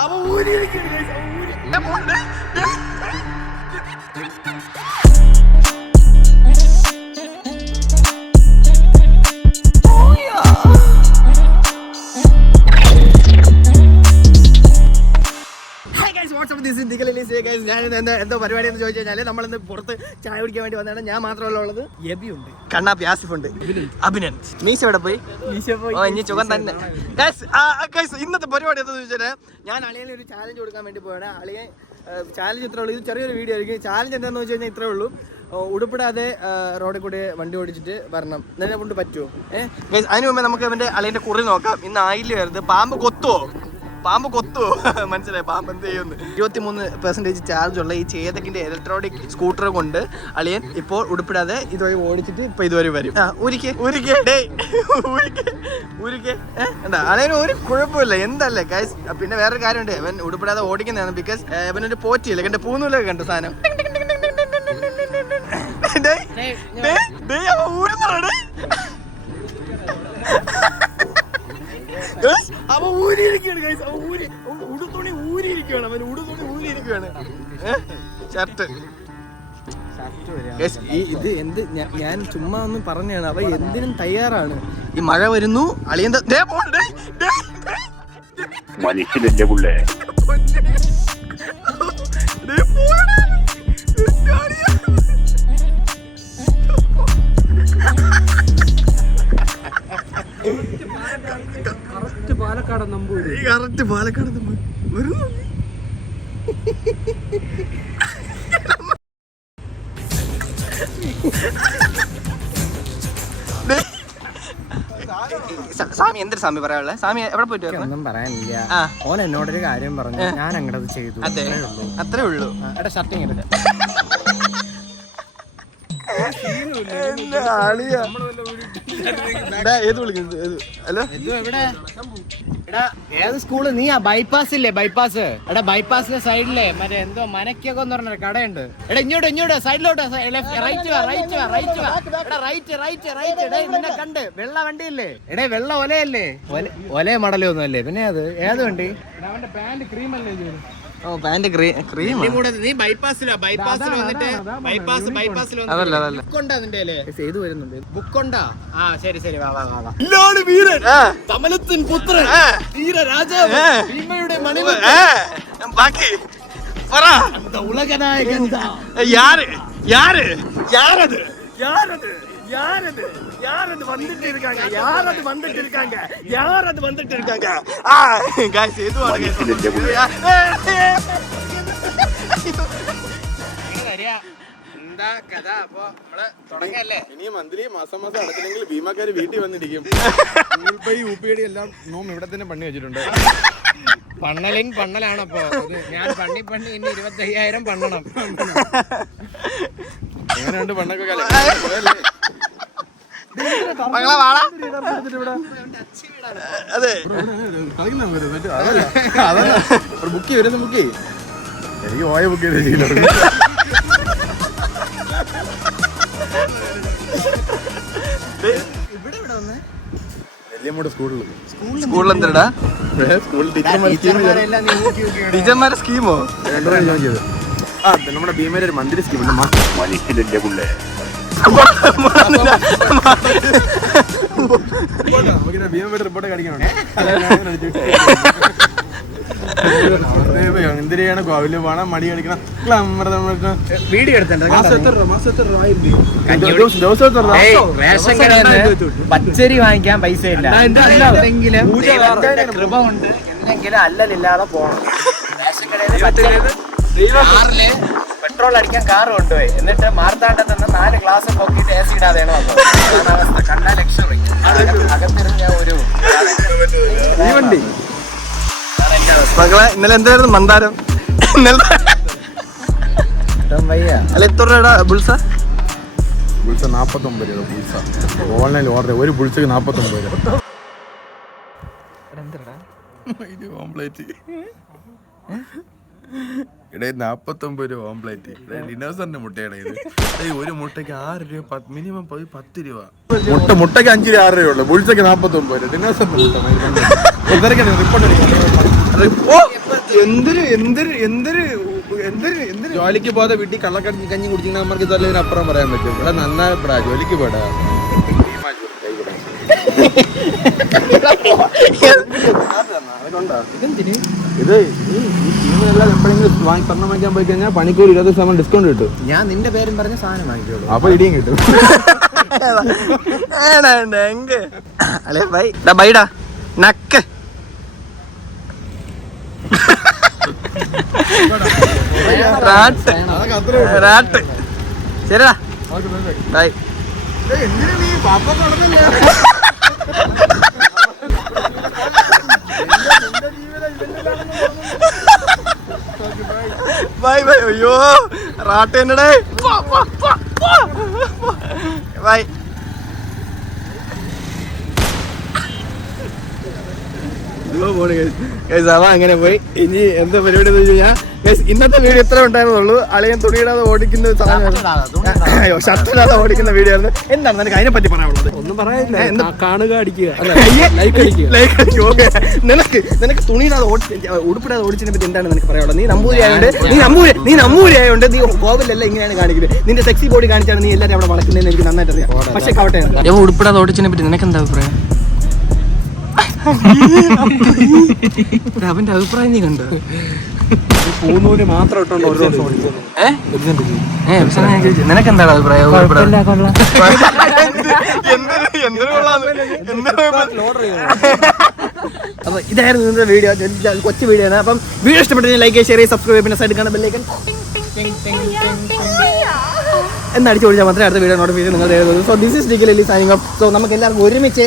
അവ ഊരിയിരിക്കുന്നു. അവ ഊരി- വാട്സ്ആപ്പ് റിലീസ് ഗൈസ് ഞാൻ എന്താ എന്തോ പരിപാടി എന്ന് ചോദിച്ചു കഴിഞ്ഞാൽ നമ്മളിന്ന് പുറത്ത് ചായ കുടിക്കാൻ വേണ്ടി വന്നതാണ്. ഞാൻ മാത്രമല്ല ഉള്ളത്. എബി ഉണ്ട് കണ്ണാപ്പി ആസിഫ് ഉണ്ട്. അഭിനന്ദ്. മീശ എവിടെ പോയി? മീശ ഓ ഇനി ചുഖം തന്നെ. ഗൈസ് ഗൈസ് ഇന്നത്തെ പരിപാടി എന്താണെന്ന് ചോദിച്ചാൽ ഞാൻ അളിയനെ ഒരു ചാലഞ്ച് കൊടുക്കാൻ വേണ്ടി പോയാണ് അളിയെ ചാലഞ്ച് ഇത്രേ ഉള്ളൂ. ഇത് ചെറിയൊരു വീഡിയോ ആയിരിക്കും. ചാലഞ്ച് എന്താണെന്ന് വെച്ച് കഴിഞ്ഞാൽ ഇത്രേ ഉള്ളൂ. ഉടുപ്പിടാതെ റോഡിൽ കൂടി വണ്ടി ഓടിച്ചിട്ട് വരണം. എന്നെ കൊണ്ട് പറ്റുമോ ഏഹ് അതിനു മുമ്പേ നമുക്ക് അവന്റെ അളിയന്റെ കുറി നോക്കാം. ഇന്ന് ആയില്ല വരുന്നത് പാമ്പ് കൊത്തുവോ? പാമ്പ് കൊത്തു മനസ്സിലായി? പാമ്പ് എന്ത് ചെയ്യുന്നു? ഇരുപത്തി മൂന്ന് പെർസെന്റേജ് ചാർജ് ഉള്ള ഈ ചേതക്കിന്റെ ഇലക്ട്രോണിക് സ്കൂട്ടർ കൊണ്ട് അളിയൻ ഇപ്പോൾ ഉടുപ്പിടാതെ ഇതുവഴി ഓടിച്ചിട്ട് ഇപ്പൊ ഇതുവരെ വരും. ആ എന്താ? അളിയന് ഒരു കുഴപ്പമില്ല. എന്തല്ലേ കാശ് പിന്നെ വേറൊരു കാര്യമുണ്ട്. അവൻ ഉടുപ്പിടാതെ ഓടിക്കുന്നതാണ് ബിക്കോസ് അവനൊരു പോറ്റിയില്ല? കണ്ട പൂന്നൂലൊക്കെ കണ്ട സാധനം? ഊരിയിരിക്കുകയാണ് ഗൈസ് അവൻ ഊരി അവൻ ഉടുത്തുണി ഊരിയിരിക്കുകയാണ്. അവൻ ഉടുത്തുണി ഊരിയിരിക്കുകയാണ്. ഷർട്ട് ഈ ഇത് എന്ത് ഞാൻ ചുമ്മാ ഒന്ന് പറഞ്ഞാണ് അവ എന്തിനും തയ്യാറാണ്. ഈ മഴ വരുന്നു അളിയന്ത ദേ പോണ്, ദേ, ദേ, ദേ, മനുഷ്യനല്ലേ പുള്ളേ? കറക്റ്റ് പാലക്കാട് വരുന്നു സ്വാമി എന്തൊരു സ്വാമി പറയാനുള്ളത്? സ്വാമി എവിടെ പോയിട്ട് വരണം ഒന്നും പറയാനില്ല. ഓൻ എന്നോട് ഒരു കാര്യം പറഞ്ഞു. ഞാൻ അങ്ങനെ ചെയ്തു. അതെ. അത്രേ ഉള്ളൂ. അത്രേ ഉള്ളൂ. ആ, എടാ ഷർട്ടിങ് എടുക്ക എടാ, ഏത് വിളിക്കുന്നത്? ഹലോ? എവിടെ? ഏത് സ്കൂൾ നീ ആ ബൈപ്പാസ് ഇല്ലേ? ബൈപ്പാസ് എടാ ബൈപ്പാസിന്റെ സൈഡിലെ മറ്റേ എന്തോ മനക്കൊക്കെ എന്ന് പറഞ്ഞ കടയുണ്ട്. എടാ ഇങ്ങോട്ട് ഇങ്ങോട്ട് സൈഡിലോട്ട് റൈറ്റ് വാ റൈറ്റ് വാ റൈറ്റ് വാ എടാ റൈറ്റ് റൈറ്റ് കണ്ട്. വെള്ള വണ്ടിയില്ലേ? എടേ വെള്ള ഒലയല്ലേ? ഒല- ഒലയ മടലൊന്നും അല്ലേ? പിന്നെ അത് ഏത് വണ്ടി? അവന്റെ പാന്റ് ക്രീം അല്ലേ ഓ പാന്റ് ക്രീം നീ ബൈപ്പാസിലാ ബൈപ്പാസിൽ വന്നിട്ട് ബൈപ്പാസ് ബൈപ്പാസിൽ അതല്ല അതല്ല ബുക്ക് ഉണ്ടാ നിന്റെ ഏത് വരുന്നുണ്ട് ബുക്ക് ഉണ്ടാ ആ ശരി ശരി വാ വാ വാ വാ ഇല്ലാണ് വീരൻ കമലത്തിൻ പുത്രൻ ആ. വീര രാജാവ് ആ. ഭീമയുടെ ഏ, മണിമുത്ത് ബാക്കി പറ ഉലകനായകൻ யாரு யாரு யாரது யாரது யாரது யார் அது வந்துட்டு இருக்காங்க? யார் அது गाइस எது എന്താ കഥ? അപ്പൊ നമ്മൾ തുടങ്ങല്ലേ? ഇനി മന്ത്രി മാസം മാസം അടച്ചില്ലെങ്കിൽ ഭീമാക്കാര് വീട്ടിൽ വന്നിരിക്കും. ഗൂഗിൾ പേ യു പി ഐയുടെ എല്ലാം നോം ഇവിടെ തന്നെ പണി വെച്ചിട്ടുണ്ട്. പണ്ണലിൻ പണ്ണലാണപ്പോ. ഇത് ഞാൻ പണ്ണി പണ്ണി ഇനി ഇരുപത്തി പണ്ണണം. എങ്ങനെയുണ്ട് പണ്ണൊക്കെ കാലം വാടാ. അതെ. അതല്ല അതല്ല ബുക്ക് വരുന്ന ബുക്ക്. എനിക്ക് ഓയ ബുക്ക് ചെയ്ത് സ്കൂളിൽ. ടീച്ചർമാരെ സ്കീമോ? രണ്ടു നമ്മുടെ ഭീമയുടെ ഒരു മന്ത്രി സ്കീമുണ്ട് മാസം മനുഷ്യനല്ലേ പുള്ളേ? എന്തിനാണ് കോവിൽ പോണം മടി കളിക്കണം വീഡിയോ പച്ചരി വാങ്ങിക്കാൻ പൈസ ഇല്ല കൃപ ഉണ്ട് എന്തെങ്കിലും അല്ലലില്ലാതെ പോണം. റേഷൻ കടയിൽ പെട്രോൾ അടിക്കാൻ കാർ കൊണ്ടുപോയി എന്നിട്ട് മാർത്താണ്ഡത്ത് നിന്ന് നാല് ഗ്ലാസ് പൊക്കിയിട്ട് എ സി ഇടാതെയാണ് വന്നത്. അതാണ് അവസ്ഥ. കണ്ട ലക്ഷറി അകത്തിരുന്ന ഒരു മകളെ ഇന്നലെ എന്തായിരുന്നു? മന്ദാരം. ഇന്നലെ അല്ല എത്ര രൂപയുടെ ബുൾസ ബുൾസ നാപ്പത്തൊമ്പത് രൂപ ബുൾസ ഓൺലൈനിൽ ഓർഡർ ഒരു ബുൾസക്ക് നാപ്പത്തൊമ്പത് രൂപ. ഓംപ്ലേറ്റ് ഇടേ നാപ്പത്തൊമ്പത് രൂപ ഓംപ്ലേറ്റ് ഡിനോസറിന്റെ മുട്ടയാണ് ഇത്? ഒരു മുട്ടയ്ക്ക് ആറ് രൂപ മിനിമം പോയി പത്ത് രൂപ. മുട്ട മുട്ടയ്ക്ക് അഞ്ച് രൂപ ആറ് രൂപ ഉള്ളു ബുൾസയ്ക്ക് നാപ്പത്തൊമ്പത് രൂപ. ഡിനോസറിന്റെ മുട്ട എന്തൊരു എന്തൊരു എന്തൊരു എന്തൊരു എന്തൊരു ജോലിക്ക് പോകാതെ വീട്ടിൽ കള്ളക്കടഞ്ഞ് കഞ്ഞി കുടിക്കുന്ന നമ്മൾക്ക് ഇതല്ലേ അപ്പുറം പറയാൻ പറ്റും. ഇവിടെ നന്നായിപ്പെടാ ജോലിക്ക് പോടാ. ഇത് ഈ ടീമിനെല്ലാം എപ്പോഴെങ്കിലും വാങ്ങി പറഞ്ഞ വാങ്ങിക്കാൻ പോയി കഴിഞ്ഞാൽ പണിക്കൂർ ഇരുപത് ശതമാനം ഡിസ്കൗണ്ട് കിട്ടും. ഞാൻ നിന്റെ പേരും പറഞ്ഞ സാധനം വാങ്ങിക്കോളൂ. അപ്പൊ ഇടിയും കിട്ടും. അല്ലേ ബൈ. ഡാ ബൈഡാ നക്ക്. റാട്ട്. റാട്ട്. ശരിടാ ബൈ. ബൈ ബൈ അയ്യോ റാട്ട് എന്നടേ. ബൈ അങ്ങനെ പോയി. ഇനി എന്താ പരിപാടി എന്ന് വെച്ച് കഴിഞ്ഞാൽ ഇന്നത്തെ വീഡിയോ ഇത്ര ഉണ്ടായിരുന്നുള്ളൂ. അളിയൻ തുണിയിടാതെ ഓടിക്കുന്ന സാധനം ഷർട്ടിടാതെ ഓടിക്കുന്ന വീഡിയോ ആയിരുന്നു. എന്താണ് നിനക്ക് അതിനെ പറ്റി പറയാനുള്ളത്? ഒന്നും പറയാനില്ല. കാണുക അടിക്കുക. ലൈക്ക് അടിക്കുക. Like നിനക്ക് നിനക്ക് തുണിയിടാതെ ഓടി ഉടുപ്പിടാതെ ഓടിച്ചതിനെ പറ്റി എന്താണ് നിനക്ക് പറയാനുള്ളത്? നീ നമ്പൂരി ആയതുകൊണ്ട് നീ നമ്പൂരി നീ നമ്പൂരി ആയതുകൊണ്ട് നീ ഗോവലല്ല ഇങ്ങനെയാണ് കാണിക്കുന്നത്. നിന്റെ സെക്സി ബോഡി കാണിച്ചാണ് നീ എല്ലാവരും അവിടെ വളക്കുന്നതെന്ന് എനിക്ക് നന്നായിട്ട് അറിയാം. പക്ഷേ കവട്ടെ ഞാൻ ഉടുപ്പിടാതെ ഓടിച്ചതിനെ പറ്റി നിനക്ക് എന്താ അഭിപ്രായം അവന്റെ അഭിപ്രായം നീ കണ്ടോ? നിനക്ക് എന്താണ് അഭിപ്രായം? അപ്പൊ ഇതായിരുന്നു ഇന്നത്തെ വീഡിയോ. കൊച്ചു വീഡിയോ ആണ്. അപ്പം വീഡിയോ ഇഷ്ടപ്പെട്ടെങ്കിൽ ലൈക്ക് ഷെയർ ചെയ്ത് സബ്സ്ക്രൈബ് പിന്നെ സൈഡ് കാണാൻ ബെല്ലേക്കൻ എന്നടിച്ചു കൊടുത്താൽ മാത്രമേ അടുത്ത വീഡിയോ നോട്ടിഫിക്കേഷൻ നിങ്ങൾ so this is degree signing off so നമുക്ക് എല്ലാവർക്കും ഒരുമിച്ച്